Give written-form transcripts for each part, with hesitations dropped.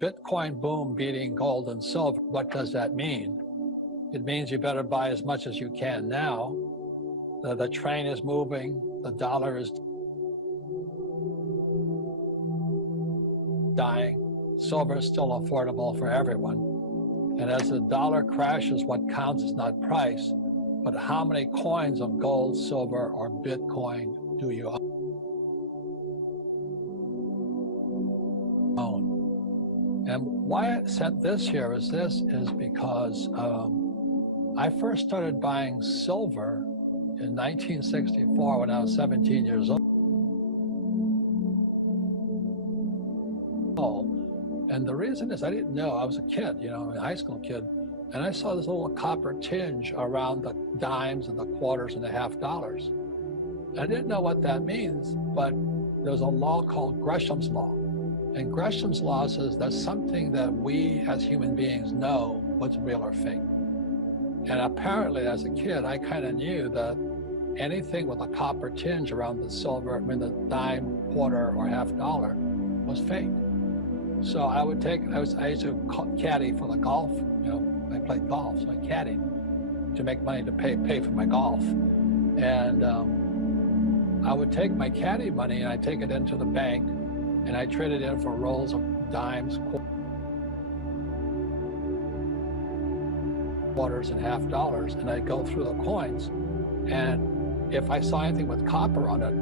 Bitcoin boom beating gold and silver. What does that mean? It means you better buy as much as you can now. The train is moving, the dollar is dying, silver is still affordable for everyone. And as the dollar crashes, what counts is not price, but how many coins of gold, silver, or Bitcoin do you own? And why I sent this here is because I first started buying silver in 1964 when I was 17 years old. And the reason is I didn't know. I was a kid, a high school kid, and I saw this little copper tinge around the dimes and the quarters and the half dollars. I didn't know what that means, but there's a law called Gresham's Law. And Gresham's Law says there's something that we as human beings know what's real or fake. And apparently as a kid, I kind of knew that anything with a copper tinge around the silver, the dime, quarter, or half dollar was fake. So I used to caddy for the golf. I played golf, so I caddied to make money to pay for my golf. And I would take my caddy money and I'd take it into the bank and I trade it in for rolls of dimes, quarters, and half dollars, and I'd go through the coins. And if I saw anything with copper on it,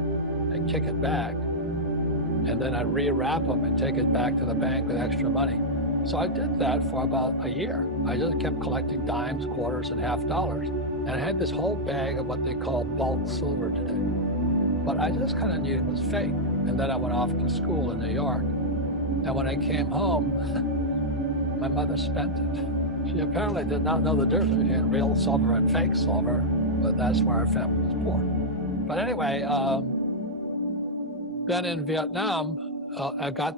I'd kick it back. And then I'd rewrap them and take it back to the bank with extra money. So I did that for about a year. I just kept collecting dimes, quarters, and half dollars. And I had this whole bag of what they call bulk silver today. But I just kind of knew it was fake. And then I went off to school in New York. And when I came home, my mother spent it. She apparently did not know the difference between real silver and fake silver, but that's where our family was poor. But anyway, then in Vietnam, I got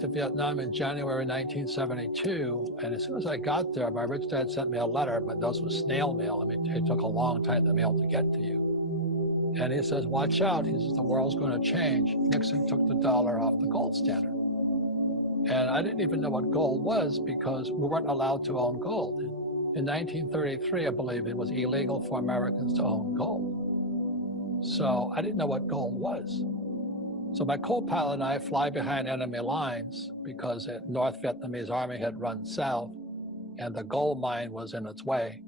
to Vietnam in January 1972, and as soon as I got there, my rich dad sent me a letter, but those was snail mail. I mean, it took a long time the mail to get to you. And he says, watch out. He says, the world's going to change. Nixon took the dollar off the gold standard. And I didn't even know what gold was because we weren't allowed to own gold. In 1933, I believe it was illegal for Americans to own gold. So I didn't know what gold was. So my co-pilot and I fly behind enemy lines because the North Vietnamese army had run south and the gold mine was in its way.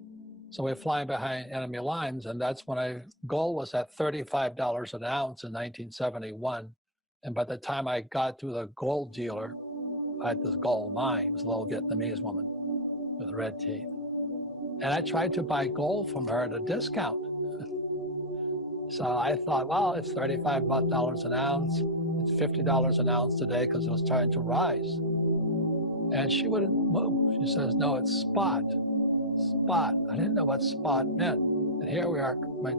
So we're flying behind enemy lines, and that's when gold was at $35 an ounce in 1971. And by the time I got to the gold dealer at this gold mine, it was a little Vietnamese woman with red teeth. And I tried to buy gold from her at a discount. So I thought, well, it's $35 an ounce. It's $50 an ounce today because it was starting to rise. And she wouldn't move. She says, no, it's spot. Spot. I didn't know what spot meant. And here we are, my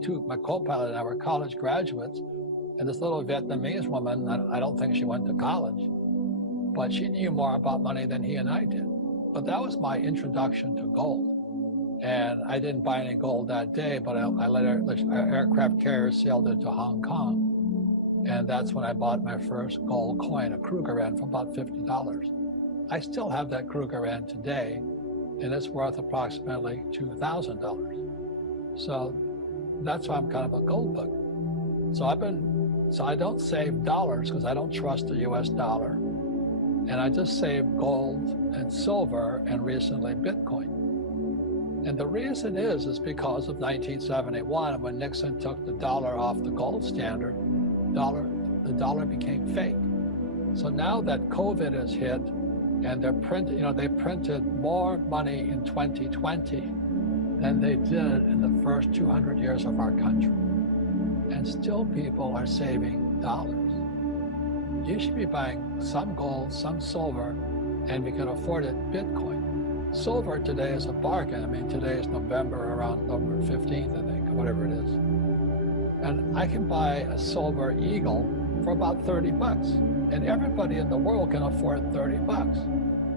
co-pilot and I were college graduates. And this little Vietnamese woman, I don't think she went to college, but she knew more about money than he and I did. But that was my introduction to gold. And I didn't buy any gold that day, but I let our aircraft carrier sailed into Hong Kong. And that's when I bought my first gold coin, a Krugerrand, for about $50. I still have that Krugerrand today, and it's worth approximately $2,000. So that's why I'm kind of a gold bug. So I don't save dollars because I don't trust the US dollar. And I just save gold and silver and recently Bitcoin. And the reason is because of 1971, when Nixon took the dollar off the gold standard, the dollar became fake. So now that COVID has hit, and they printed more money in 2020 than they did in the first 200 years of our country. And still people are saving dollars. You should be buying some gold, some silver, and we can afford it, Bitcoin. Silver today is a bargain. I mean, today is around November 15th, I think, or whatever it is. And I can buy a silver eagle for about 30 bucks. And everybody in the world can afford 30 bucks.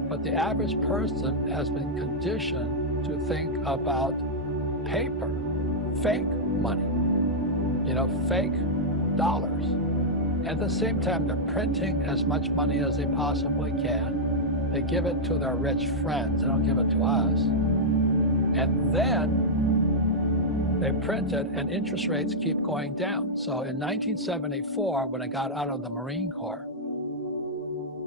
But the average person has been conditioned to think about paper, fake money, fake dollars. At the same time, they're printing as much money as they possibly can. They give it to their rich friends. They don't give it to us. And then they print it, and interest rates keep going down. So in 1974, when I got out of the Marine Corps,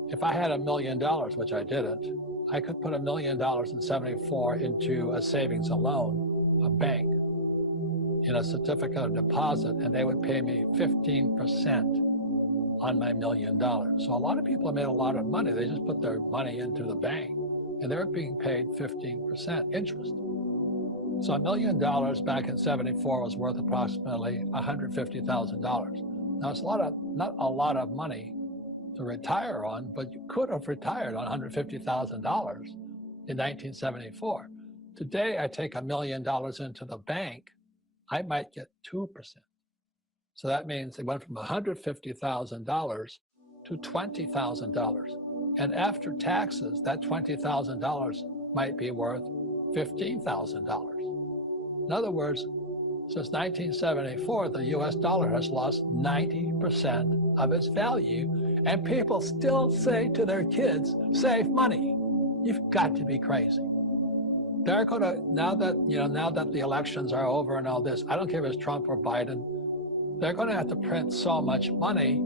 if I had $1 million, which I didn't, I could put $1 million in 74 into a savings and loan, a bank, in a certificate of deposit, and they would pay me 15% on my $1 million. So a lot of people have made a lot of money. They just put their money into the bank, and they're being paid 15% interest. So $1 million back in 74 was worth approximately $150,000. Now it's not a lot of money to retire on, but you could have retired on $150,000 in 1974. Today, I take $1 million into the bank, I might get 2%. So that means it went from $150,000 to $20,000. And after taxes, that $20,000 might be worth $15,000. In other words, since 1974, the US dollar has lost 90% of its value, and people still say to their kids, save money. You've got to be crazy. They're gonna, now that the elections are over and all this, I don't care if it's Trump or Biden, they're gonna have to print so much money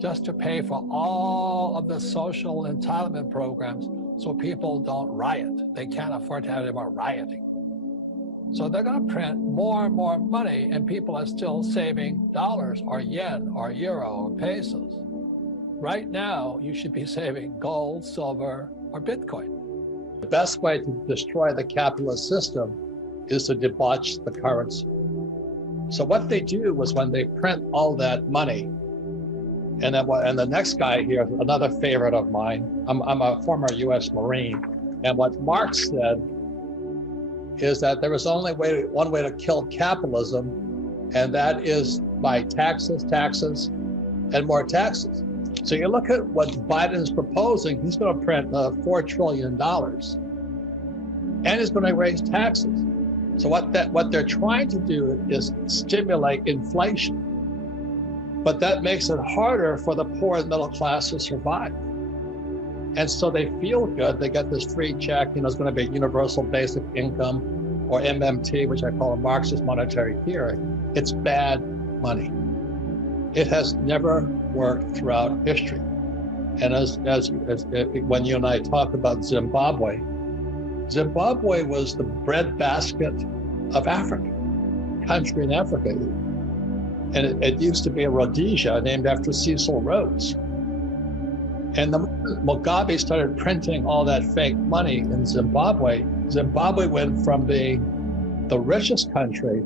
just to pay for all of the social entitlement programs so people don't riot. They can't afford to have any more rioting. So they're going to print more and more money, and people are still saving dollars or yen or euro or pesos. Right now, you should be saving gold, silver, or Bitcoin. The best way to destroy the capitalist system is to debauch the currency. So what they do was when they print all that money, and the next guy here, another favorite of mine, I'm a former US Marine, and what Marx said is that there was only one way to kill capitalism, and that is by taxes, and more taxes. So you look at what Biden's proposing, he's going to print $4 trillion, and he's going to raise taxes. So what they're trying to do is stimulate inflation, but that makes it harder for the poor and middle class to survive. And so they feel good. They get this free check, it's going to be universal basic income, or MMT, which I call a Marxist monetary theory. It's bad money. It has never worked throughout history. And as when you and I talk about Zimbabwe was the breadbasket of Africa, country in Africa. And it used to be a Rhodesia named after Cecil Rhodes. And the moment Mugabe started printing all that fake money in Zimbabwe went from being the richest country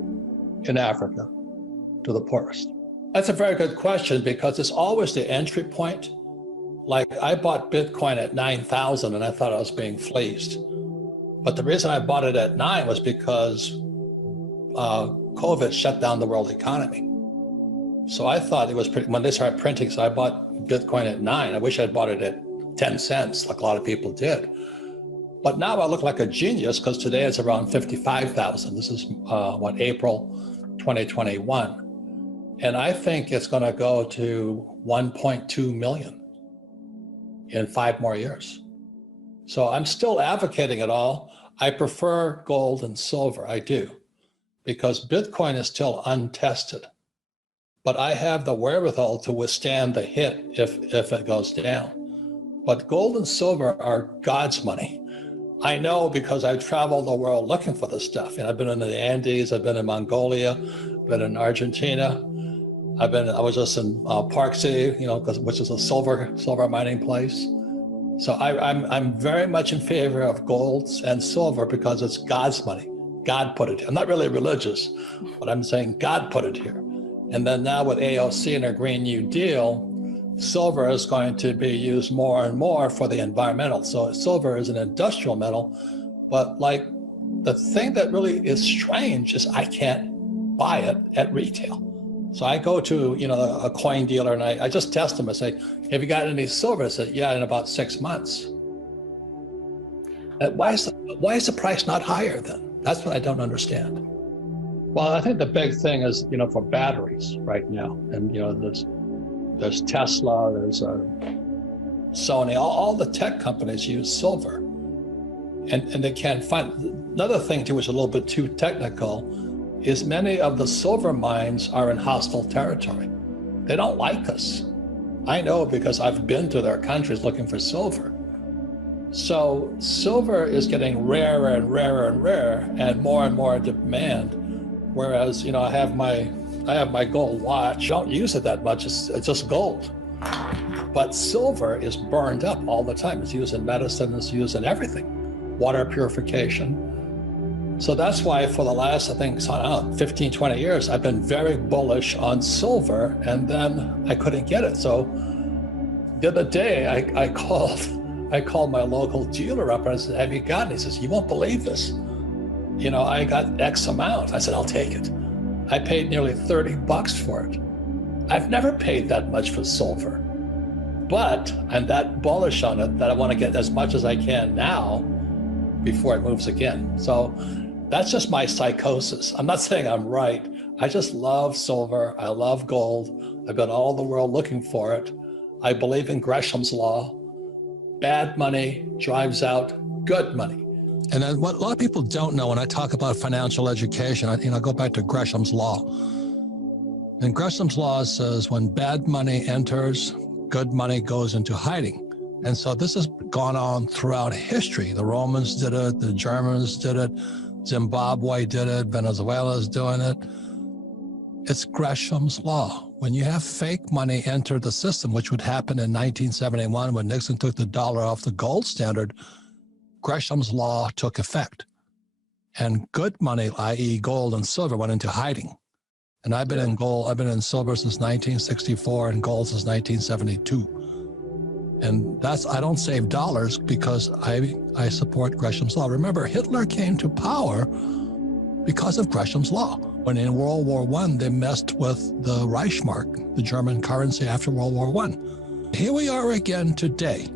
in Africa to the poorest. That's a very good question, because it's always the entry point. Like, I bought Bitcoin at 9,000 and I thought I was being fleeced. But the reason I bought it at 9 was because COVID shut down the world economy. So I thought it was pretty, when they started printing, so I bought Bitcoin at 9. I wish I'd bought it at 10 cents, like a lot of people did. But now I look like a genius, because today it's around 55,000. This is April 2021. And I think it's going to go to 1.2 million in 5 more years. So I'm still advocating it all. I prefer gold and silver, I do, because Bitcoin is still untested. But I have the wherewithal to withstand the hit if it goes down. But gold and silver are God's money. I know, because I've traveled the world looking for this stuff. And I've been in the Andes, I've been in Mongolia, been in Argentina. I was just in Park City, which is a silver mining place. So I'm very much in favor of gold and silver, because it's God's money. God put it here. I'm not really religious, but I'm saying God put it here. And then now with AOC and her Green New Deal, silver is going to be used more and more for the environmental. So silver is an industrial metal, but like, the thing that really is strange is I can't buy it at retail. So I go to, a coin dealer, and I just test them and say, have you got any silver? I said, yeah, in about 6 months. Why is the price not higher then? That's what I don't understand. Well, I think the big thing is, for batteries right now. And, there's Tesla, there's Sony, all the tech companies use silver. And they can't find. Another thing too, which is a little bit too technical, is many of the silver mines are in hostile territory. They don't like us. I know because I've been to their countries looking for silver. So silver is getting rarer and rarer and rarer and more demand. Whereas, you know, I have my gold watch. I don't use it that much, it's just gold. But silver is burned up all the time. It's used in medicine, it's used in everything. Water purification. So that's why for the last, I think, 15, 20 years, I've been very bullish on silver, and then I couldn't get it. So the other day I called my local dealer up and I said, have you got it? He says, you won't believe this. You know, I got X amount. I said, I'll take it. I paid nearly $30 for it. I've never paid that much for silver, but I'm that bullish on it that I want to get as much as I can now before it moves again. So that's just my psychosis. I'm not saying I'm right. I just love silver. I love gold. I've been all over the world looking for it. I believe in Gresham's law. Bad money drives out good money. And then what a lot of people don't know when I talk about financial education, I go back to Gresham's law. And Gresham's law says when bad money enters, good money goes into hiding. And so this has gone on throughout history. The Romans did it, the Germans did it, Zimbabwe did it, Venezuela's doing it. It's Gresham's law. When you have fake money enter the system, which would happen in 1971 when Nixon took the dollar off the gold standard, Gresham's law took effect. And good money, i.e. gold and silver, went into hiding. And I've been in gold, I've been in silver since 1964 and gold since 1972. And I don't save dollars because I support Gresham's law. Remember, Hitler came to power because of Gresham's law. When in World War I, they messed with the Reichsmark, the German currency after World War I. Here we are again today.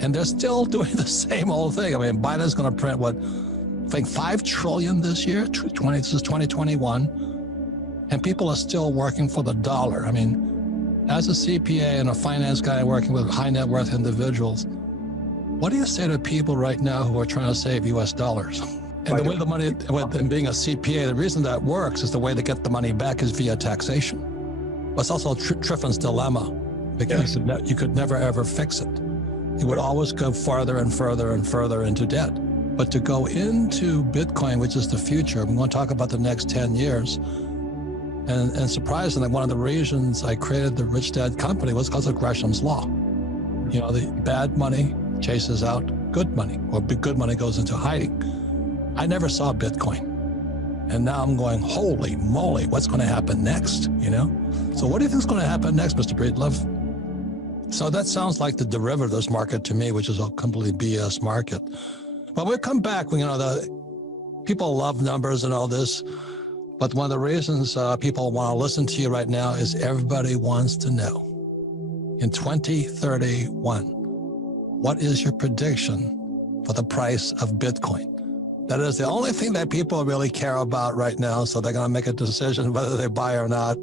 And they're still doing the same old thing. I mean, Biden's going to print, what, I think $5 trillion this year? This is 2021. And people are still working for the dollar. I mean, as a CPA and a finance guy working with high net worth individuals, what do you say to people right now who are trying to save US dollars? And the way the money, and being a CPA, the reason that works is the way to get the money back is via taxation. But it's also Triffin's dilemma, because you could never ever fix it. It would always go farther and further and further into debt. But to go into Bitcoin, which is the future, I'm going to talk about the next 10 years. And surprisingly, one of the reasons I created the Rich Dad Company was because of Gresham's law. You know, the bad money chases out good money, or good money goes into hiding. I never saw Bitcoin. And now I'm going, holy moly, what's going to happen next, you know? So what do you think is going to happen next, Mr. Breedlove? So that sounds like the derivatives market to me, which is a completely BS market. But we'll come back, you know, the people love numbers and all this. But one of the reasons people want to listen to you right now is everybody wants to know, in 2031, what is your prediction for the price of Bitcoin? That is the only thing that people really care about right now, so they're going to make a decision whether they buy or not.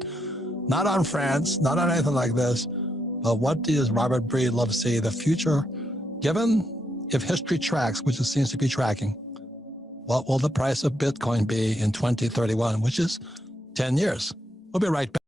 Not on France, not on anything like this, but what does Robert Breedlove see the future, given if history tracks, which it seems to be tracking, what will the price of Bitcoin be in 2031, which is 10 years? We'll be right back.